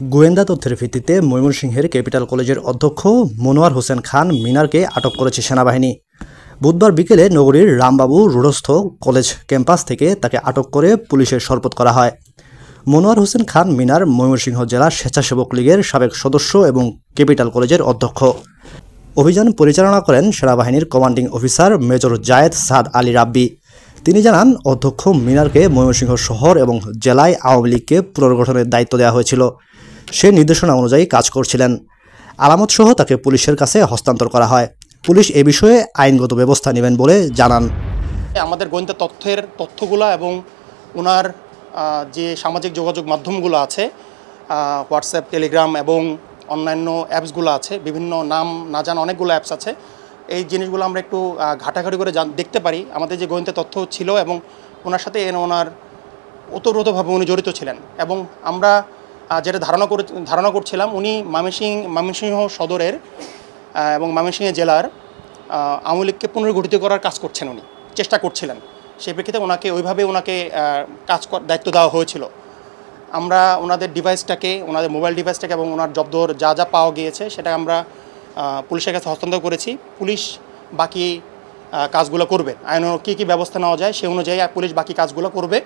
গোয়েন্দা তথ্যের ভিত্তিতে ময়মনসিংহের ক্যাপিটাল কলেজের অধ্যক্ষ মনোয়ার হোসেন খান মিনারকে আটক করেছে সেনাবাহিনী। বুধবার বিকেলে নগরীর রামবাবু রোডস্থ কলেজ ক্যাম্পাস থেকে তাকে আটক করে পুলিশের সোপর্দ করা হয়। মনোয়ার হোসেন খান মিনার ময়মনসিংহ জেলা স্বেচ্ছাসেবক লীগের সাবেক সদস্য এবং ক্যাপিটাল কলেজের অধ্যক্ষ। অভিযান পরিচালনা করেন সেনাবাহিনীর কমান্ডিং অফিসার মেজর জায়েদ সাদ আলী রাব্বি। তিনি জানান, অধ্যক্ষ মিনারকে ময়মনসিংহ শহর এবং জেলায় আওয়ামী লীগকে পুনর্গঠনের দায়িত্ব দেওয়া হয়েছিল। সে নির্দেশনা অনুযায়ী কাজ করছিলেন। আলামতসহ তাকে পুলিশের কাছে হস্তান্তর করা হয়। পুলিশ এ বিষয়ে আইনগত ব্যবস্থা নেবেন বলে জানান। আমাদের গোয়েন্দা তথ্যগুলো এবং ওনার যে সামাজিক যোগাযোগ মাধ্যমগুলো আছে, হোয়াটসঅ্যাপ, টেলিগ্রাম এবং অন্যান্য অ্যাপসগুলো আছে, বিভিন্ন নাম না জানা অনেকগুলো অ্যাপস আছে। এই জিনিসগুলো আমরা একটু ঘাটাঘাটি করে দেখতে পারি। আমাদের যে গোয়েন্দা তথ্য ছিল এবং ওনার সাথে ওনার ওতপ্রোতভাবে উনি জড়িত ছিলেন এবং আমরা যেটা ধারণা করছিলাম উনি ময়মনসিংহ সদরের এবং ময়মনসিংহ জেলার আওয়ামী লীগকে পুনর্গঠিত করার কাজ করছেন, উনি চেষ্টা করছিলেন। সেই প্রেক্ষিতে ওইভাবে ওনাকে দায়িত্ব দেওয়া হয়েছিল। আমরা ওনাদের ওনাদের মোবাইল ডিভাইসটাকে এবং ওনার জব্দর যা যা পাওয়া গিয়েছে সেটা আমরা পুলিশের কাছে হস্তান্তর করেছি। পুলিশ বাকি কাজগুলো করবে। আইন কী ব্যবস্থা নেওয়া যায় সে অনুযায়ী পুলিশ বাকি কাজগুলো করবে।